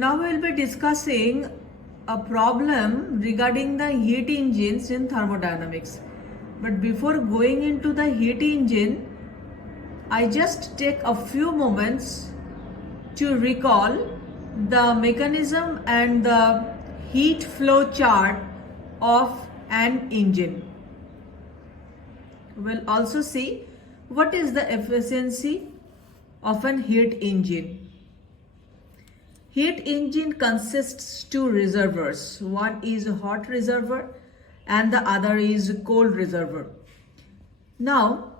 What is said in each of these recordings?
Now we will be discussing a problem regarding the heat engines in thermodynamics. But before going into the heat engine, I just take a few moments to recall the mechanism and the heat flow chart of an engine. We'll also see what is the efficiency of an heat engine. Heat engine consists two reservoirs. One is a hot reservoir and the other is a cold reservoir. Now,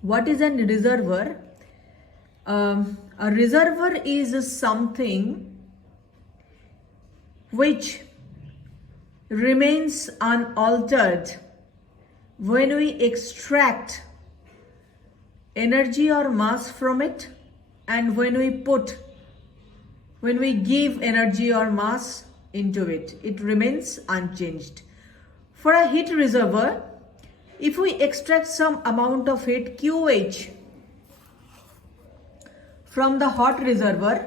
what is a reservoir? A reservoir is something which remains unaltered when we extract energy or mass from it and when we give energy or mass into it, it remains unchanged. For a heat reservoir, if we extract some amount of heat QH from the hot reservoir,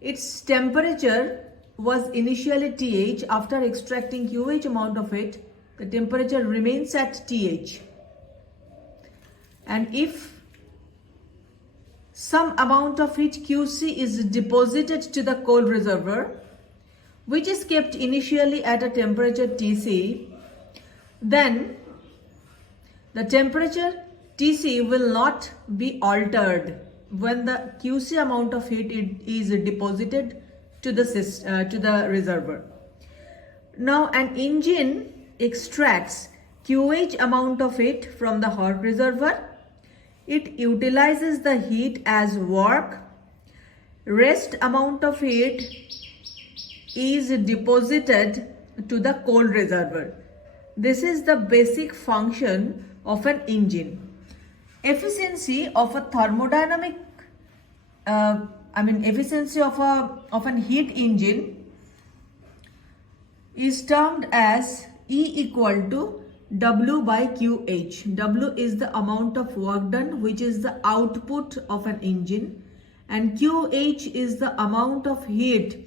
its temperature was initially TH. After extracting QH amount of heat, the temperature remains at TH. And if some amount of heat QC is deposited to the cold reservoir, which is kept initially at a temperature TC, then the temperature TC will not be altered when the QC amount of heat is deposited to the reservoir. Now an engine extracts QH amount of heat from the hot reservoir. It utilizes the heat as work. Rest amount of heat is deposited to the cold reservoir. This is the basic function of an engine. Efficiency of a thermodynamic, efficiency of an heat engine is termed as E equal to W by QH. W is the amount of work done, which is the output of an engine, and QH is the amount of heat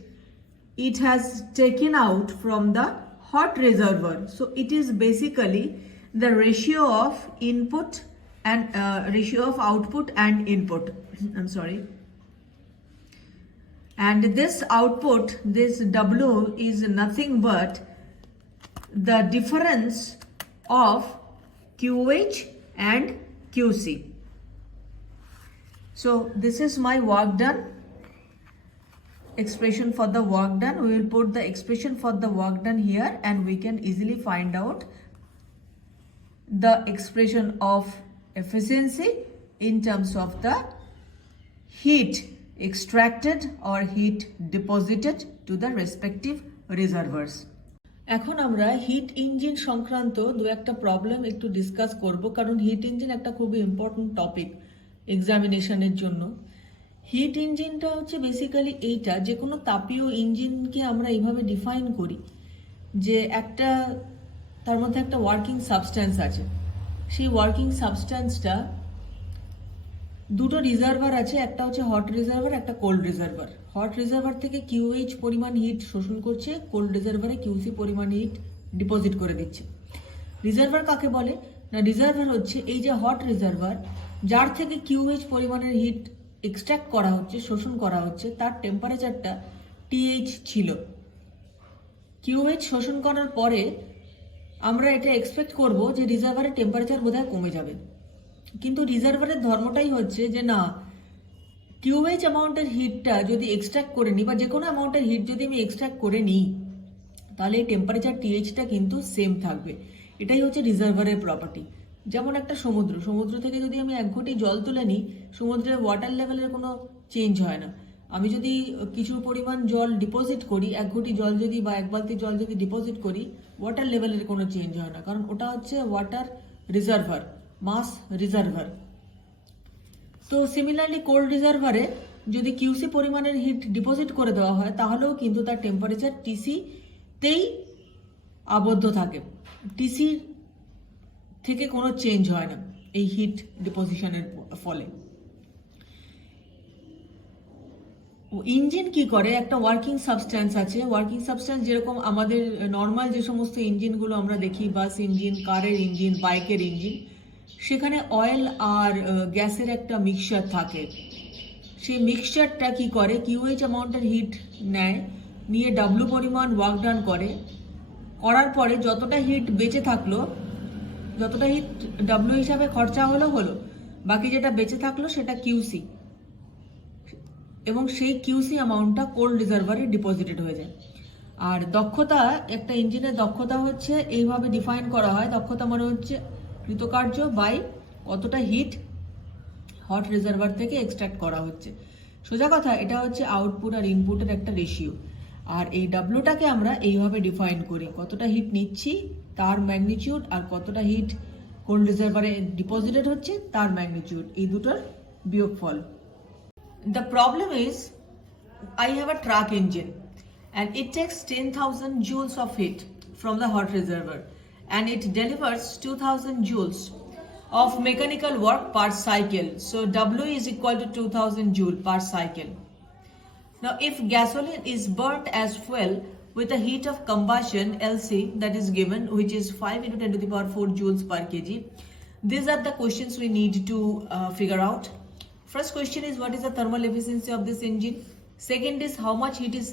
it has taken out from the hot reservoir. So it is basically the ratio of input and ratio of output and input. I'm sorry. And this output, this W, is nothing but the difference of QH and QC. So this is my work done, expression for the work done. We will put the expression for the work done here and we can easily find out the expression of efficiency in terms of the heat extracted or heat deposited to the respective reservoirs. এখন আমরা hit engine সংক্রান্ত দু একটা প্রবলেম একটু ডিসকাস করব, কারণ hit engine একটা খুবই ইম্পর্টেন্ট টপিক এক্সামিনেশনের জন্য। হিট ইঞ্জিনটা হচ্ছে বেসিক্যালি এইটা, যে কোনো তাপীয় ইঞ্জিনকে আমরা এইভাবে ডিফাইন করি যে একটা তার মধ্যে একটা ওয়ার্কিং সাবস্ট্যান্স আছে। সেই ওয়ার্কিং সাবস্ট্যান্সটা দুটো রিজার্ভার আছে, একটা হচ্ছে হট রিজার্ভার, একটা কোল্ড রিজার্ভার। হট রিজার্ভার থেকে QH পরিমাণ হিট শোষণ করছে, কোল্ড রিজার্ভারে QC পরিমাণ হিট ডিপোজিট করে দিচ্ছে। রিজার্ভার কাকে বলে না, রিজার্ভার হচ্ছে এই যে হট রিজার্ভার, যার থেকে QH পরিমাণের হিট এক্সট্রাক্ট করা হচ্ছে, শোষণ করা হচ্ছে, তার টেম্পারেচারটা TH ছিল। QH শোষণ করার পরে আমরা এটা এক্সপেক্ট করব যে রিজার্ভারের টেম্পারেচার বোধহয় কমে যাবে, কিন্তু রিজার্ভারের ধর্মটাই হচ্ছে যে না, QH অ্যামাউন্টের হিটটা যদি এক্সট্রাক্ট করে নিই বা যে কোনো অ্যামাউন্টের হিট যদি আমি এক্সট্রাক্ট করে নিই, তাহলে এই টেম্পারেচার THটা কিন্তু সেম থাকবে। এটাই হচ্ছে রিজার্ভারের প্রপার্টি। যেমন একটা সমুদ্র থেকে যদি আমি 1 ঘটি জল তুলে নিই, সমুদ্রের ওয়াটার লেভেলের কোনো চেঞ্জ হয় না। আমি যদি কিছু পরিমাণ জল ডিপোজিট করি, 1 ঘটি জল যদি বা 1 বালতি জল যদি ডিপোজিট করি, ওয়াটার লেভেলের কোনো চেঞ্জ হয় না, কারণ ওটা হচ্ছে ওয়াটার রিজার্ভার, মাস রিজার্ভার। তো সিমিলারলি কোল্ড রিজার্ভারে যদি QC পরিমাণের হিট ডিপোজিট করে দেওয়া হয়, তাহলেও কিন্তু তার টেম্পারেচার TC-তেই আবদ্ধ থাকে। TC থেকে কোনো চেঞ্জ হয় না এই হিট ডিপোজিশনের ফলে। ইঞ্জিন কি করে, একটা ওয়ার্কিং সাবস্ট্যান্স আছে। ওয়ার্কিং সাবস্ট্যান্স যেরকম আমাদের নর্মাল যে সমস্ত ইঞ্জিনগুলো আমরা দেখি, বাস ইঞ্জিন, কারের ইঞ্জিন, বাইকের ইঞ্জিন, সেখানে অয়েল আর গ্যাসের একটা মিক্সচার থাকে। সেই মিক্সচারটা কি করে, কিউএইচ অ্যামাউন্টের হিট নেয়, নিয়ে ডাব্লু পরিমাণ ওয়ার্ক ডান করে। করার পরে যতটা হিট বেঁচে থাকলো, যতটা হিট ডাব্লু হিসাবে খরচা হলো, বাকি যেটা বেঁচে থাকলো সেটা কিউসি, এবং সেই কিউসি অ্যামাউন্টটা কোল্ড রিজার্ভারে ডিপোজিটেড হয়ে যায়। আর দক্ষতা, একটা ইঞ্জিনের দক্ষতা হচ্ছে এইভাবে ডিফাইন করা হয়। দক্ষতা মানে হচ্ছে কৃতকার্য বাই কতটা হিট হট রিজার্ভার থেকে এক্সট্রাক্ট করা হচ্ছে। সোজা কথা, এটা হচ্ছে আউটপুট আর ইনপুটের একটা রেশিও। আর এই ডাব্লুটাকে আমরা এইভাবে ডিফাইন করি, কতটা হিট নিচ্ছি তার ম্যাগনিটিউড, আর কতটা হিট কোল্ড রিজার্ভারে ডিপোজিটেড হচ্ছে তার ম্যাগনিটিউড, এই দুটোর বিয়োগফল। The problem is, I have a truck engine and it takes 10,000 joules of heat from the hot reservoir and it delivers 2,000 joules of mechanical work per cycle. So W is equal to 2,000 joule per cycle. Now if gasoline is burnt as fuel with a heat of combustion LC that is given, which is 5 into 10 to the power 4 joules per kg, these are the questions we need to figure out. First question is, what is the thermal efficiency of this engine? Second is, how much heat is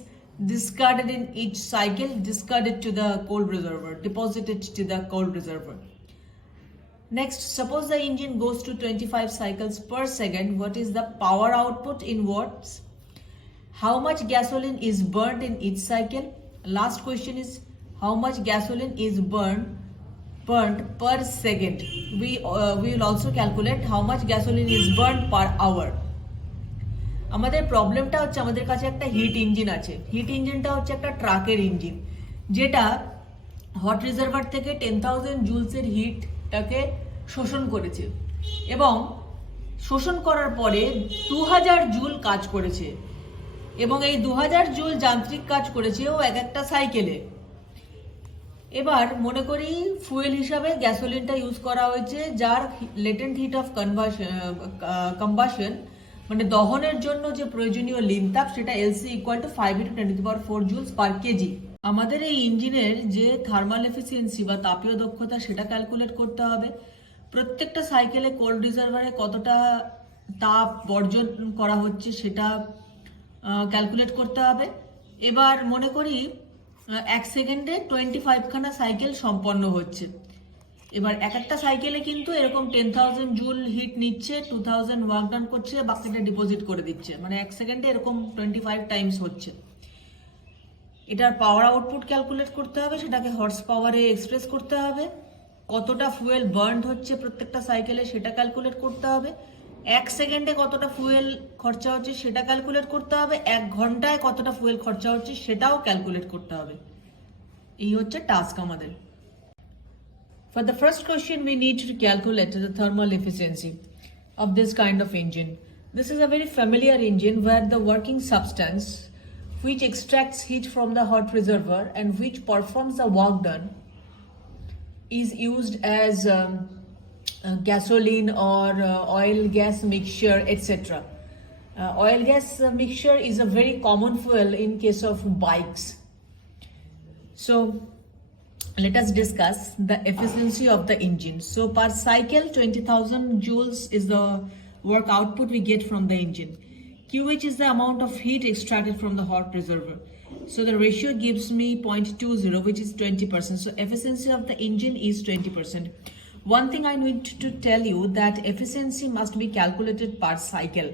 discarded in each cycle, discarded to the cold reservoir, deposited to the cold reservoir. Next, suppose the engine goes to 25 cycles per second, what is the power output in watts? How much gasoline is burnt in each cycle? Last question is, how much gasoline is burnt per second. We will also calculate how much gasoline is burnt per hour. আমাদের প্রবলেমটা হচ্ছে, আমাদের কাছে একটা hit engine আছে। হিট ইঞ্জিনটা হচ্ছে একটা ট্রাকের ইঞ্জিন, যেটা হট রিজার্ভার থেকে 10,000 জুলসের হিটটাকে শোষণ করেছে, এবং শোষণ করার পরে 2000 জুল কাজ করেছে, এবং এই 2000 জুল যান্ত্রিক কাজ করেছে ও এক একটা সাইকেলে। এবার মনে করি ফুয়েল হিসাবে গ্যাসোলিনটা ইউজ করা হয়েছে, যার লেটেন্ট হিট অফ কম্বাসন মানে দহনের জন্য যে প্রয়োজনীয় লিন তাপ, সেটা এলসি ইকুয়াল টু 5 into 10 to the power 4 joules per kg। আমাদের এই ইঞ্জিনের যে থার্মাল এফিসিয়েন্সি বা তাপীয় দক্ষতা, সেটা ক্যালকুলেট করতে হবে। প্রত্যেকটা সাইকেলে কোল্ড রিজার্ভারে কতটা তাপ বর্জন করা হচ্ছে সেটা ক্যালকুলেট করতে হবে। এবার মনে করি 1 সেকেন্ডে 25 খানা সাইকেল সম্পন্ন হচ্ছে। এবার এক একটা সাইকেলে কিন্তু এরকম 10,000 জুল হিট নিচ্ছে, 2,000 ওয়ার্ক ডান করছে, বাকিটা ডিপোজিট করে দিচ্ছে, মানে 1 সেকেন্ডে এরকম 25 টাইমস হচ্ছে। এটার পাওয়ার আউটপুট ক্যালকুলেট করতে হবে, সেটাকে হর্স পাওয়ারে এক্সপ্রেস করতে হবে। কতটা ফুয়েল বার্ন হচ্ছে প্রত্যেকটা সাইকেলে সেটা ক্যালকুলেট করতে হবে। 1 সেকেন্ডে কতটা ফুয়েল খরচা হচ্ছে সেটা ক্যালকুলেট করতে হবে। 1 ঘন্টায় কতটা ফুয়েল খরচা হচ্ছে সেটাও ক্যালকুলেট করতে হবে। এই হচ্ছে টাস্ক আমাদের। For the first question, we need to calculate the thermal efficiency of this kind of engine. This is a very familiar engine where the working substance which extracts heat from the hot reservoir and which performs the work done is used as gasoline or oil gas mixture, etc. Oil gas mixture is a very common fuel in case of bikes. So let us discuss the efficiency of the engine. So per cycle 20,000 joules is the work output we get from the engine. QH is the amount of heat extracted from the hot reservoir. So the ratio gives me 0.20, which is 20%. So efficiency of the engine is 20%. One thing I need to tell you, that efficiency must be calculated per cycle.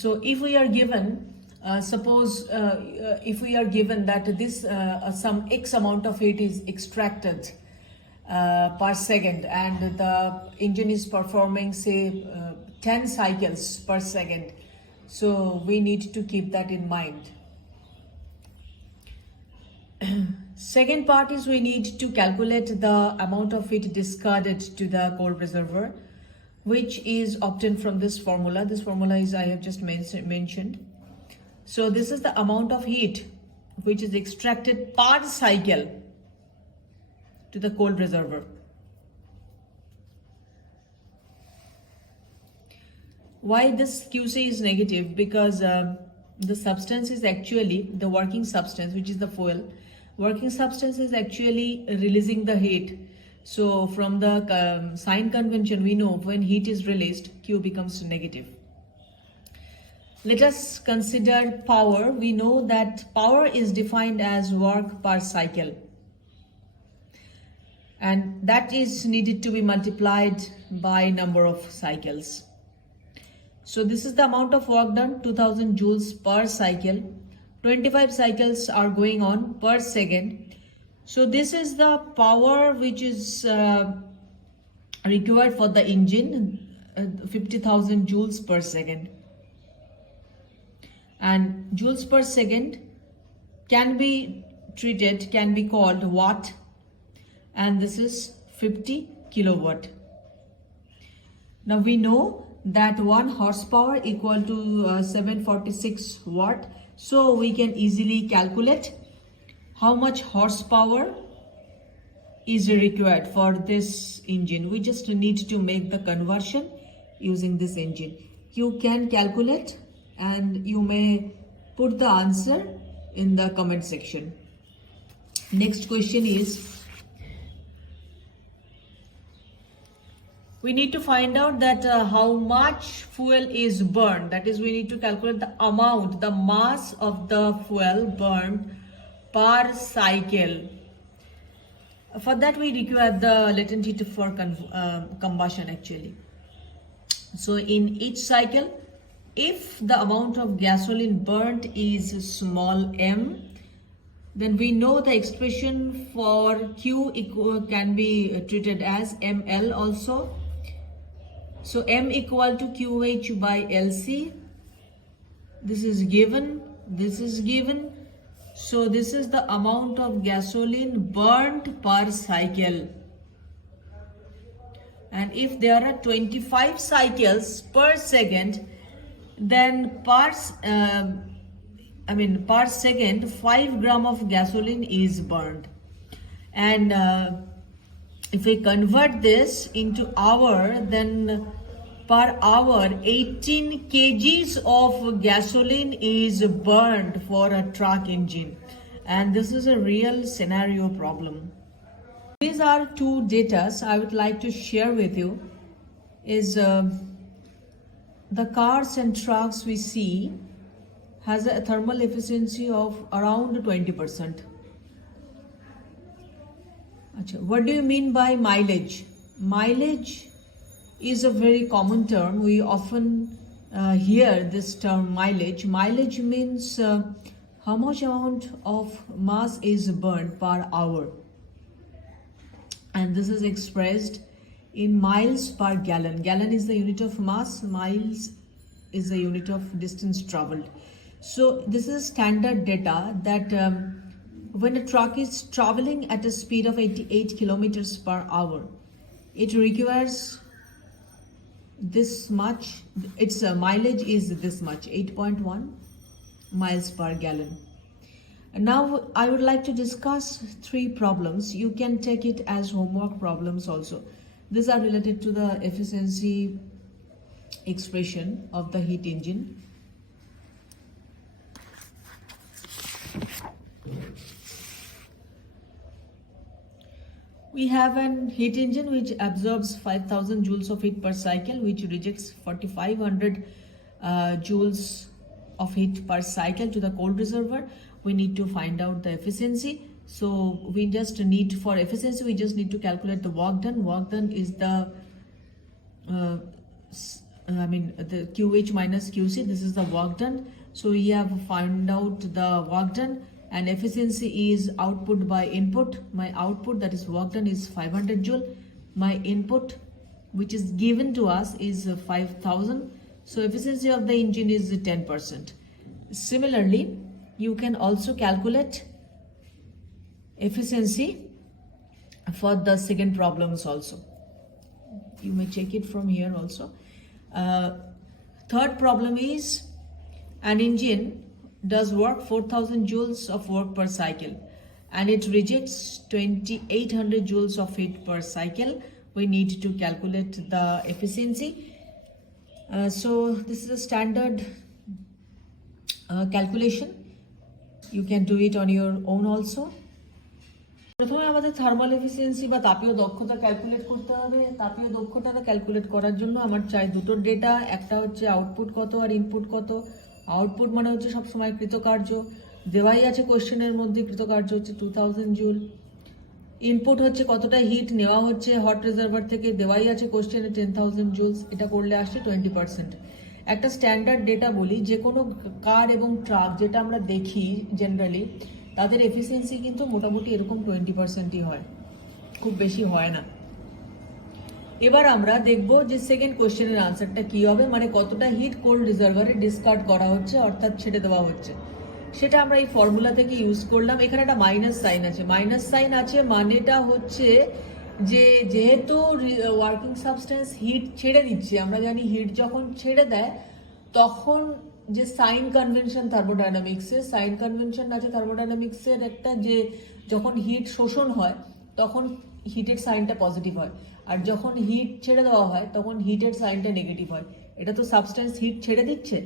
So if we are given if we are given that this some X amount of heat is extracted per second, and the engine is performing say 10 cycles per second, so we need to keep that in mind. Second part is, we need to calculate the amount of heat discarded to the cold reservoir, which is obtained from this formula. This formula is I have just mentioned. So this is the amount of heat which is extracted per cycle to the cold reservoir. Why this QC is negative? Because the substance is actually the working substance, which is the fuel. Working substance is actually releasing the heat. So from the sign convention, we know when heat is released, Q becomes negative. Let us consider power. We know that power is defined as work per cycle, and that is needed to be multiplied by number of cycles. So this is the amount of work done, 2000 joules per cycle. 25 cycles are going on per second. So this is the power which is required for the engine, 50,000 joules per second. And joules per second can be treated, can be called watt, and this is 50 kilowatt. Now we know that 1 horsepower equal to 746 watt. So we can easily calculate how much horsepower is required for this engine. We just need to make the conversion using this engine. You can calculate and you may put the answer in the comment section. Next question is, we need to find out that how much fuel is burned. That is, we need to calculate the amount, the mass of the fuel burned per cycle. For that, we require the latent heat for combustion actually. So in each cycle, if the amount of gasoline burnt is small m, then we know the expression for Q can be treated as ml also. So m equal to QH by LC. This is given, this is given. So this is the amount of gasoline burnt per cycle. And if there are 25 cycles per second, then per second 5 gram of gasoline is burned. And if we convert this into hour, then per hour 18 kgs of gasoline is burned for a truck engine, and this is a real scenario problem. These are two data I would like to share with you. Is the cars and trucks we see has a thermal efficiency of around 20%. What do you mean by mileage? Mileage is a very common term. We often hear this term mileage. Mileage means how much amount of mass is burned per hour. And this is expressed in miles per gallon. Gallon is the unit of mass, miles is the unit of distance traveled. So this is standard data that when a truck is traveling at a speed of 88 kilometers per hour, it requires this much, its mileage is this much, 8.1 miles per gallon. And now I would like to discuss 3 problems. You can take it as homework problems also. These are related to the efficiency expression of the heat engine. We have an heat engine which absorbs 5000 joules of heat per cycle, which rejects 4500 joules of heat per cycle to the cold reservoir. We need to find out the efficiency. So we just need, for efficiency, we just need to calculate the work done. Work done is the the QH minus QC. This is the work done. So we have found out the work done, and efficiency is output by input. My output, that is work done, is 500 joule. My input, which is given to us, is 5000. So efficiency of the engine is 10%. Similarly, you can also calculate efficiency for the second problems also. You may check it from here also. Third problem is, an engine does work 4000 joules of work per cycle, and it rejects 2800 joules of heat per cycle. We need to calculate the efficiency. So this is a standard calculation. You can do it on your own also. প্রথমে আমাদের thermal efficiency বা তাপীয় দক্ষতা ক্যালকুলেট করতে হবে। তাপীয় দক্ষতাটা ক্যালকুলেট করার জন্য আমার চাই দুটো ডেটা, একটা হচ্ছে আউটপুট কত আর ইনপুট কত। আউটপুট মানে হচ্ছে সবসময় কৃতকার্য, দেওয়াই আছে কোশ্চেনের মধ্যে, কৃতকার্য হচ্ছে 2000 জুল। ইনপুট হচ্ছে কতটা হিট নেওয়া হচ্ছে হট রিজার্ভার থেকে, দেওয়াই আছে কোশ্চেনে 10,000 জুলস। এটা করলে আসছে 20%। একটা স্ট্যান্ডার্ড ডেটা বলি, যে কোনো কার এবং ট্রাক যেটা আমরা দেখি জেনারেলি, তাদের এফিসিয়েন্সি কিন্তু মোটামুটি এরকম 20%ই হয়, খুব বেশি হয় না। এবার আমরা দেখব যে সেকেন্ড কোশ্চেনের আনসারটা কি হবে, মানে কতটা হিট কোল্ড রিজার্ভারে ডিসকার্ড করা হচ্ছে অর্থাৎ ছেড়ে দেওয়া হচ্ছে। সেটা আমরা এই ফর্মুলা থেকে ইউজ করলাম। এখানে একটা মাইনাস সাইন আছে, মাইনাস সাইন আছে মানেটা হচ্ছে যে যেহেতু ওয়ার্কিং সাবস্টেন্স হিট ছেড়ে দিচ্ছে, আমরা জানি হিট যখন ছেড়ে দেয় তখন যে সাইন কনভেনশন থার্মোডাইনামিক্সের, সাইন কনভেনশন আছে থার্মোডাইনামিক্সের একটা, যে যখন হিট শোষণ হয় তখন হিটের সাইনটা পজিটিভ হয়, আর যখন হিট ছেড়ে দেওয়া হয় তখন হিটের সাইনটা নেগেটিভ হয়। এটা তো সাবস্টেন্স হিট ছেড়ে দিচ্ছে,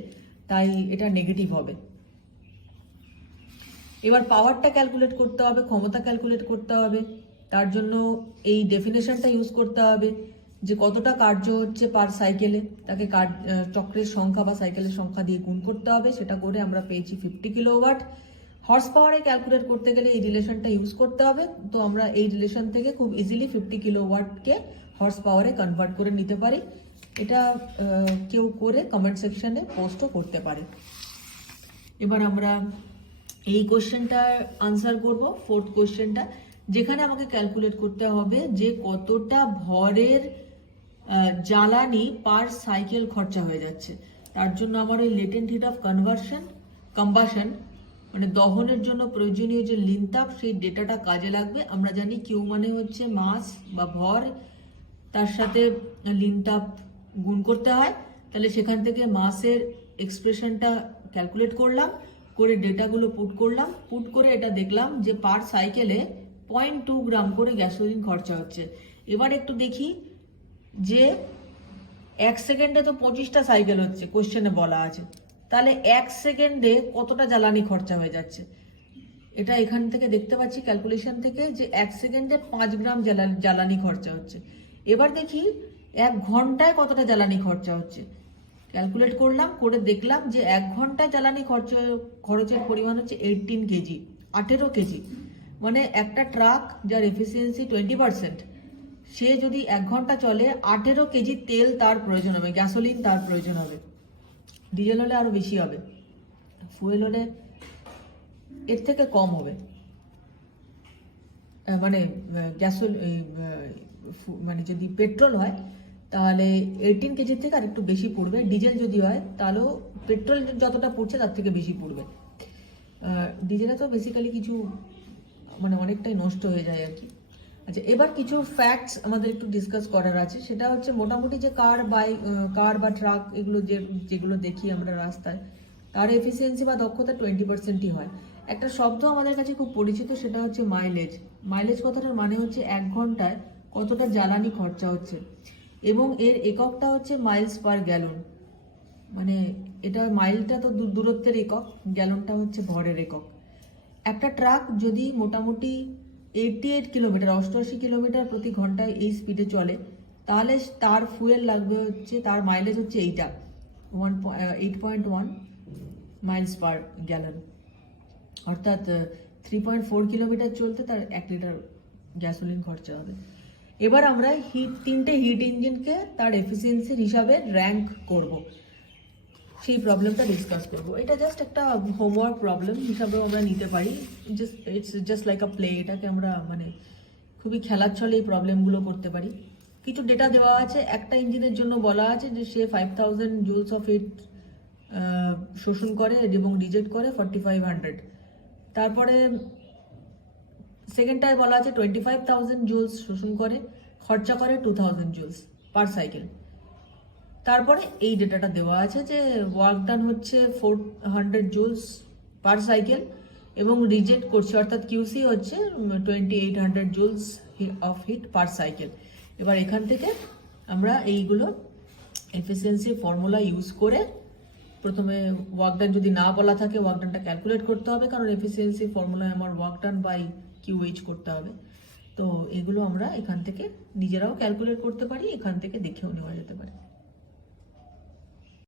তাই এটা নেগেটিভ হবে। এবার পাওয়ারটা ক্যালকুলেট করতে হবে, ক্ষমতা ক্যালকুলেট করতে হবে। তার জন্য এই ডেফিনেশনটা ইউজ করতে হবে যে কতটা কার্য হচ্ছে পার সাইকেলে, তাকে চক্রের সংখ্যা বা সাইকেলের সংখ্যা দিয়ে গুণ করতে হবে। সেটা করে আমরা পেয়েছি 50 কিলোওয়াট। হর্স পাওয়ারে ক্যালকুলেট করতে গেলে এই রিলেশনটা ইউজ করতে হবে। তো আমরা এই রিলেশন থেকে খুব ইজিলি 50 কিলোওয়াটকে হর্স পাওয়ারে কনভার্ট করে নিতে পারি। এটা কেউ করে কমেন্ট সেকশনে পোস্টও করতে পারে। এবার আমরা এই কোশ্চেনটার আনসার করব, ফোর্থ কোশ্চেনটা, যেখানে আমাকে ক্যালকুলেট করতে হবে যে কতটা ভরের জ্বালানি পার সাইকেল খরচা হয়ে যাচ্ছে। তার জন্য আমার ওই লেটেন্ট হিট অফ কম্বাশন মানে দহনের জন্য প্রয়োজনীয় যে লিনতাপ, সেই ডেটাটা কাজে লাগবে। আমরা জানি কিউ মানে হচ্ছে মাস বা ভর, তার সাথে লিনতাপ গুণ করতে হয়। তাহলে সেখান থেকে মাসের এক্সপ্রেশনটা ক্যালকুলেট করলাম, করে ডেটাগুলো পুট করলাম, পুট করে এটা দেখলাম যে পার সাইকেলে 0.2 গ্রাম করে গ্যাসোলিন খরচা হচ্ছে। এবার একটু দেখি যে 1 সেকেন্ডে তো 25টা সাইকেল হচ্ছে, কোশ্চেনে বলা আছে, তাহলে 1 সেকেন্ডে কতটা জ্বালানি খরচা হয়ে যাচ্ছে। এটা এখান থেকে দেখতে পাচ্ছি ক্যালকুলেশন থেকে যে 1 সেকেন্ডে 5 গ্রাম জ্বালানি খরচা হচ্ছে। এবার দেখি 1 ঘন্টায় কতটা জ্বালানি খরচা হচ্ছে। ক্যালকুলেট করলাম, করে দেখলাম যে 1 ঘন্টায় জ্বালানি খরচের পরিমাণ হচ্ছে 18 কেজি, 18 কেজি। মানে একটা ট্রাক যার এফিসিয়েন্সি 20%, সে যদি 1 ঘন্টা চলে 18 কেজি তেল তার প্রয়োজন হবে, গ্যাসোলিন তার প্রয়োজন হবে। ডিজেল হলে আরো বেশি হবে, ফুয়েল হলে এর থেকে কম হবে। মানে মানে যদি পেট্রোল হয় তাহলে 18 কেজির থেকে আর একটু বেশি পড়বে। ডিজেল যদি হয় তাহলেও পেট্রোল যতটা পড়ছে তার থেকে বেশি পড়বে। ডিজেলে তো বেসিক্যালি কিছু মানে অনেকটাই নষ্ট হয়ে যায় আর কি। আচ্ছা, এবার কিছু ফ্যাক্টস আমাদের একটু ডিসকাস করার আছে। সেটা হচ্ছে মোটামুটি যে কার বা ট্রাক এগুলো যেগুলো দেখি আমরা রাস্তায়, তার এফিসিয়েন্সি বা দক্ষতা 20%ই হয়। একটা শব্দ আমাদের কাছে খুব পরিচিত, সেটা হচ্ছে মাইলেজ। মাইলেজ কথাটার মানে হচ্ছে 1 ঘন্টায় কতটা জ্বালানি খরচা হচ্ছে, এবং এর এককটা হচ্ছে মাইলস পার গ্যালন। মানে এটা মাইলটা তো দূরত্বের একক, গ্যালনটা হচ্ছে ভরের একক। একটা ট্রাক যদি মোটামুটি 88 কিলোমিটার 88 কিলোমিটার প্রতি ঘন্টায় এই স্পিডে চলে, তাহলে তার ফুয়েল লাগবে হচ্ছে, তার মাইলেজ হচ্ছে 8.1 মাইলস পার গ্যালন, অর্থাৎ 3.4 কিলোমিটার চলতে তার 1 লিটার গ্যাসোলিন খরচা হবে। এবার আমরা তিনটে হিট ইঞ্জিনকে তার এফিসিয়েন্সির হিসাবে র্যাঙ্ক করব, সেই প্রবলেমটা ডিসকাস করব। এটা জাস্ট একটা হোমওয়ার্ক প্রবলেম হিসাবেও আমরা নিতে পারি। ইটস জাস্ট লাইক আ প্লে। এটাকে আমরা মানে খুবই খেলার ছলে এই প্রবলেমগুলো করতে পারি। কিছু ডেটা দেওয়া আছে। একটা ইঞ্জিনের জন্য বলা আছে যে সে 5000 জুলস অফ হিট শোষণ করে এবং রিজেক্ট করে 4500। তারপরে সেকেন্ডটায় বলা আছে 25,000 জুলস শোষণ করে, খরচা করে 2000 জুলস পার সাইকেল। তারপরে এই ডেটাটা দেওয়া আছে যে ওয়ার্ক ডান হচ্ছে 400 জুলস পার সাইকেল এবং রিজেক্ট করছে, অর্থাৎ কিউসি হচ্ছে 2800 জুলস অফ হিট পার সাইকেল। এবার এখান থেকে আমরা এইগুলো এফিসিয়েন্সি ফর্মুলা ইউজ করে প্রথমে ওয়ার্ক ডান যদি না বলা থাকে ওয়ার্ক ডানটা ক্যালকুলেট করতে হবে, কারণ এফিসিয়েন্সি ফর্মুলায় আমার ওয়ার্ক ডান বাই কিউএইচ করতে হবে। তো এগুলো আমরা এখান থেকে নিজেরাও ক্যালকুলেট করতে পারি, এখান থেকে দেখেও নেওয়া যেতে পারে।